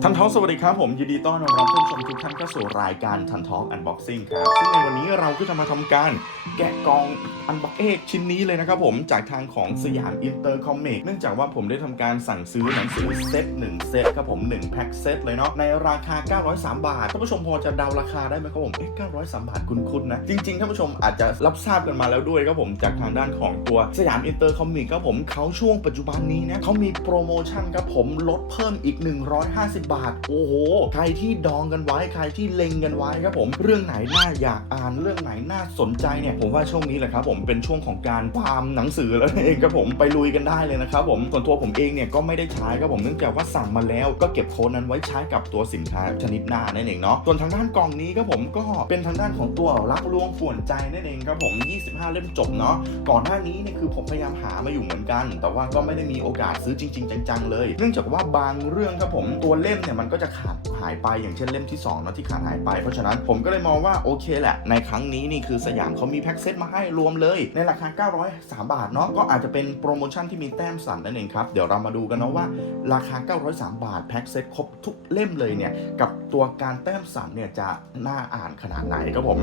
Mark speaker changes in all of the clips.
Speaker 1: ทันท้องสวัสดีครับผมยินดีต้อนรับท่านผู้ชมทุกท่านเข้าสู่รายการทันท้องอันบ็อกซิ่งครับซึ่งในวันนี้เราก็จะมาทำการแกะกล่องอันบ็อกเอกชิ้นนี้เลยนะครับผมจากทางของสยามอินเตอร์คอมิกเนื่องจากว่าผมได้ทำการสั่งซื้อหนังสือเซต1เซตครับผม1แพ็คเซตเลยเนาะในราคา 903 บาทท่านผู้ชมพอจะเดาราคาได้ไหมครับผมเอ๊ะ903 บาทคุ้นๆนะ จริงๆท่านผู้ชมอาจจะรับทราบกันมาแล้วด้วยครับผมจากทางด้านของตัวสยามอินเตอร์คอมิกครับผมเขาช่วงปัจจุบันนี้นะเขามีโปรโมชั่นครับผมลดเพิ่มอีก 150บาท โอ้โห ใครที่ดองกันไว้ ใครที่เล็งกันไว้ครับผม เรื่องไหนน่าอยากอ่าน เรื่องไหนน่าสนใจเนี่ย ผมว่าช่วงนี้แหละครับผม เป็นช่วงของการฟามหนังสือแล้วเองครับผม ไปลุยกันได้เลยนะครับผม ส่วนตัวผมเองเนี่ยก็ไม่ได้ใช้ครับผม เนื่องจากว่าสั่งมาแล้ว ก็เก็บโค้ดนั้นไว้ใช้กับตัวสินค้าชนิดหน้านั่นเองเนาะ ส่วนทางด้านกล่องนี้ครับผม ก็เป็นทางด้านของตัวรักลวงป่วนใจนั่นเองครับผม 25 เล่มจบเนาะ ก่อนหน้านี้เนี่ยคือผมพยายามหามาอยู่เหมือนกัน แต่ว่าก็ไม่ได้มีโอกาสซื้อจริง ๆ จังๆเลย เนื่องจากว่าบางเรื่องครับผมตัวเล่มเนี่ยมันก็จะขาดหายไปอย่างเช่นเล่มที่2เนาะที่ขาดหายไป เพราะฉะนั้นผมก็เลยมองว่าโอเคแหละ ในครั้งนี้นี่คือสยามเขามีแพ็กเซตมาให้รวมเลย ในราคา 903 บาทเนาะก็อาจจะเป็นโปรโมชั่นที่มีแต้มสั่นนั่นเองครับ เดี๋ยวเรามาดูกันเนาะว่าราคา 903 บาทแพ็กเซตครบทุกเล่มเลยเนี่ยกับตัวการแต้มสั่นเนี่ยจะน่าอ่านขนาดไหนครับผม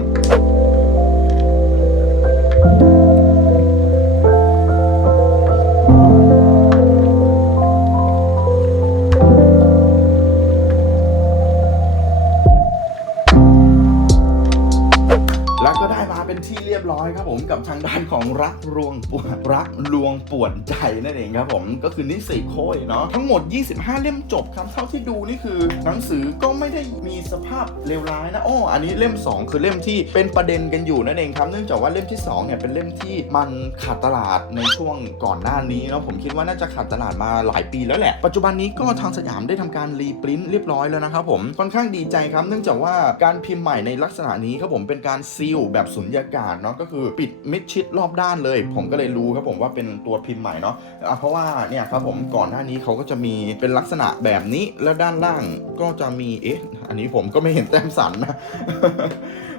Speaker 1: ยบร้อยครับผมกับทางด้านของรักรวงปวดรักลวงปวนใจนั่นเองครับผมก็คือนิสิโคยเนาะทั้งหมด 25 เล่มจบครับเท่าที่ดูนี่คือ หนังสือก็ไม่ได้มีสภาพเลวร้ายนะอ้ออันนี้เล่ม 2 คือเล่มที่เป็นประเด็นกันอยู่นั่นเองครับเนื่องจากว่าเล่มที่2เนี่ยเป็นเล่มที่มันขาดตลาดในช่วงก่อนหน้านี้เนาะผมคิดว่าน่าจะขาดตลาดมาหลายปีแล้วแหละ ปัจจุบันนี้ก็ทางสยามได้ทำการรีปรินเรียบร้อยแล้วนะครับผมค่อนข้างดีใจครับ เนื่องจากว่าการพิมพ์ใหม่ในลักษณะนี้ครับผมเป็นการซีลแบบสุญญากาศเนาะก็คือปิดมิดชิดรอบด้านเลย ผมก็เลยรู้ครับผมว่าเป็นตัวพิมพ์ใหม่เนาะอะเพราะว่าเนี่ยครับผมก่อนหน้านี้เขาก็จะมีเป็นลักษณะแบบนี้แล้วด้านล่างก็จะมีเอ๊ะอันนี้ผมก็ไม่เห็นแต้มสันนะ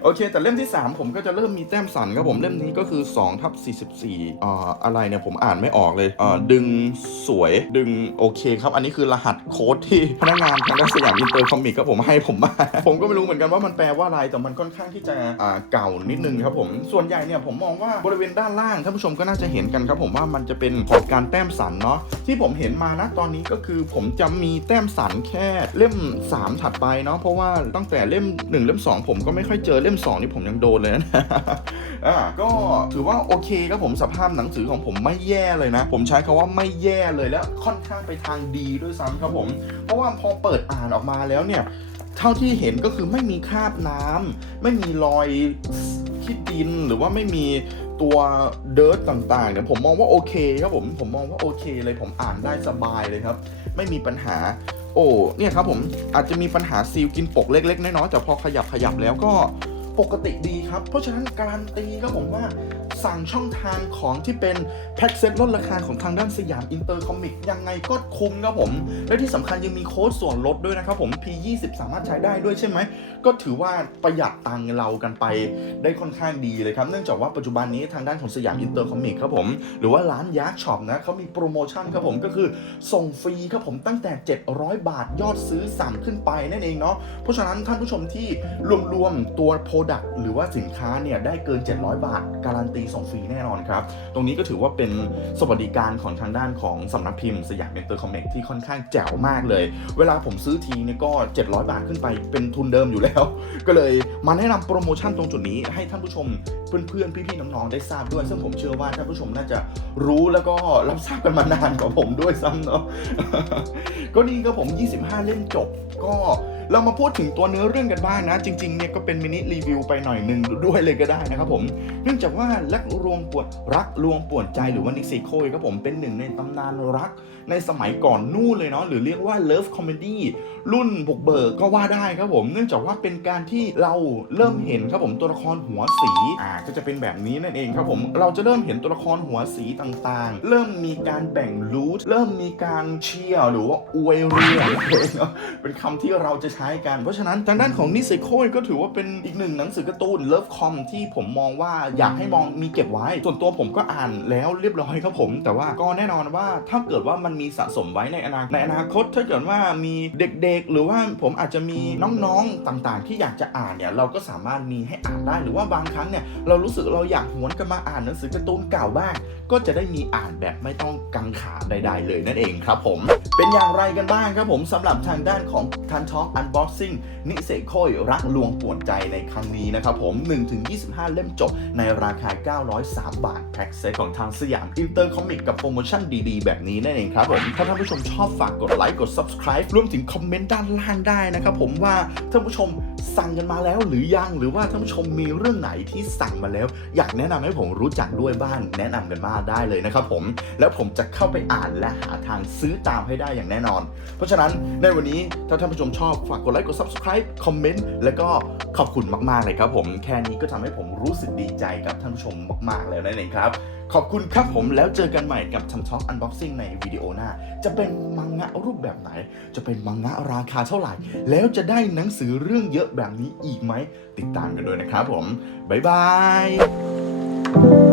Speaker 1: โอเค แต่เล่มที่ 3 ผมก็จะเริ่มมีแต้มสันครับผมเล่มนี้ก็คือ2ทับ44อ่าอะไรเนี่ยผมอ่านไม่ออกเลยอ่าดึงสวยดึงโอเคครับอันนี้คือรหัสโค้ดที่พนักงานทางด้านสยามอินเตอร์คอมิกครับผมให้ผมมา ผมก็ไม่รู้เหมือนกันว่ามันแปลว่าอะไรแต่มันค่อนข้างที่จะอ่าเก่านิดนึงครับผมส่วนใหญ่เนี่ยผมมองว่าบริเวณด้านล่างท่านผู้ชมก็น่าจะเห็นกันครับผมว่ามันจะเป็นขอบการแต้มสันเนาะที่ผมเห็นมานะตอนนี้ก็คือผมจะมีแต้มสันแค่เล่ม 3 ถัดไปเนาะเพราะว่าตั้งแต่เล่ม 1 เล่ม 2 ผมก็ไม่ค่อยเจอเล่ม 2 นี่ผมยังโดนเลยนะอ่าก็ถือว่าโอเคครับผมสภาพหนังสือของผมไม่แย่เลยนะ ผมใช้คาว่าไม่แย่เลยแล้วค่อนข้างไปทางดีด้วยซ้ำครับผม เพราะว่าพอเปิดอ่านออกมาแล้วเนี่ย เท่าที่เห็นก็คือไม่มีคราบน้ำไม่มีรอยขี้ดินหรือว่าไม่มีตัวเดิร์ตต่างๆเนี่ยผมมองว่าโอเคครับผมผมมองว่าโอเคเลยผมอ่านได้สบายเลยครับ ไม่มีปัญหา โอ้เนี่ยครับผมอาจจะมีปัญหาซีลกินปกเล็ก ๆ น้อยๆแต่พอขยับขยับแล้วก็ ปกติดีครับ เพราะฉะนั้นการันตีครับผมว่าสั่งช่องทางของที่เป็นแพ็กเซตลดราคาของทางด้านสยามอินเตอร์คอมิกยังไงก็คุ้มครับผม และที่สำคัญยังมีโค้ดส่วนลดด้วยนะครับผม P20 สามารถใช้ได้ด้วยใช่ไหม ก็ถือว่าประหยัดตังค์เรากันไปได้ค่อนข้างดีเลยครับ เนื่องจากว่าปัจจุบันนี้ทางด้านของสยามอินเตอร์คอมิกครับผม หรือว่าร้านยักษ์ช็อปนะเขามีโปรโมชั่นครับผมก็คือส่งฟรีครับผมตั้งแต่ 700 บาทยอดซื้อสั่งขึ้นไปนั่นเองเนาะเพราะฉะนั้นท่านผู้ชมที่รวมๆตัว Product หรือว่าสินค้าเนี่ยได้เกิน 700 บาท การันตีส่งฟรีแน่นอนครับ ตรงนี้ก็ถือว่าเป็นสวัสดิการของทางด้านของสำนักพิมพ์สยามอินเตอร์คอมิกที่ค่อนข้างแจ๋วมากเลย เวลาผมซื้อทีเนี่ยก็ 700 บาทขึ้นไปเป็นทุนเดิมอยู่แล้ว ก็เลยมาแนะนำโปรโมชั่นตรงจุดนี้ให้ท่านผู้ชมเพื่อนๆพี่ๆน้องๆได้ทราบด้วย ซึ่งผมเชื่อว่าท่านผู้ชมน่าจะรู้แล้วก็รับทราบกันมานานกว่าผมด้วยซ้ำเนาะก็นี่ก็ผม 25 เล่มจบก็ เรามาพูดถึงตัวเนื้อเรื่องกันบ้างนะ จริงๆเนี่ยก็เป็นมินิรีวิวไปหน่อยหนึ่งด้วยเลยก็ได้นะครับผมเนื่องจากว่ารักรวงปวดรักลวงปวดใจหรือว่านิซิโคยครับผมเป็นหนึ่งในตำนานรักในสมัยก่อนนู่นเลยเนาะหรือเรียกว่าเลิฟคอมเมดี้รุ่นบุกเบิกก็ว่าได้ครับผมเนื่องจากว่าเป็นการที่เราเริ่มเห็นครับผมตัวละครหัวสีอ่าก็จะเป็นแบบนี้นั่นเองครับผมเราจะเริ่มเห็นตัวละครหัวสีต่างๆ เริ่มมีการแบ่งรูทเริ่มมีการเชียร์หรือว่าอวยเรือนั่นเองเป็นคำที่เราจะใล้ายๆกัน เพราะฉะนั้นทางด้านของนิเซโคยก็ถือว่าเป็นอีกหนึ่งหนังสือการ์ตูนเลิฟคอมที่ผมมองว่าอยากให้มองมีเก็บไว้ ส่วนตัวผมก็อ่านแล้วเรียบร้อยครับผม แต่ว่าก็แน่นอนว่าถ้าเกิดว่ามันมีสะสมไว้ในอนาในอนาคตถ้าเกิดว่ามีเด็กๆ หรือว่าผมอาจจะมีน้องๆต่างๆ ที่อยากจะอ่านเนี่ยเราก็สามารถมีให้อ่านได้หรือว่าบางครั้งเนี่ยเรารู้สึกเราอยากหวนกลันมาอ่านหนังสือการ์ตูนเก่าบ้าง ก็จะได้มีอ่านแบบไม่ต้องกังขาใด ๆ เลยนั่นเองครับผมเป็นอย่างไรกันบ้างครับผมสำหรับทางด้านของ Tan Talk Unboxing นิบ็อกซิ่งนิเซโคยรักลวงปวนใจในครั้งนี้นะครับผม 1-25 เล่มจบในราคา 903 บาท แพ็คเซตของทางสยามอินเตอร์คอมิกกับโปรโมชั่นดีๆ แบบนี้นั่นเองครับผม ถ้าท่านผู้ชมชอบฝากกดไลค์กด Subscribe รวมถึงคอมเมนต์ด้านล่างได้นะครับผมว่าท่านผู้ชม สั่งกันมาแล้วหรือยังหรือว่าท่านผู้ชมมีเรื่องไหนที่สั่งมาแล้ว อยากแนะนำให้ผมรู้จักด้วยบ้างแนะนำกันมาได้เลยนะครับผมแล้วผมจะเข้าไปอ่านและหาทางซื้อตามให้ได้อย่างแน่นอน เพราะฉะนั้นในวันนี้ถ้าท่านผู้ชมชอบฝากกดไลค์กด Subscribe คอมเมนต์แล้วก็ขอบคุณมากๆเลยครับผมแค่นี้ก็ทำให้ผมรู้สึกดีใจกับท่านผู้ชมมากๆแล้วนั่นเองครับ ขอบคุณครับผมแล้วเจอกันใหม่กับทำท็อกอันบ็อกซิ่งในวิดีโอหน้า จะเป็นมังงะรูปแบบไหน จะเป็นมังงะราคาเท่าไหร่ แล้วจะได้หนังสือเรื่องเยอะแบบนี้อีกไหม ติดตามกันด้วยนะครับผม บ๊ายบาย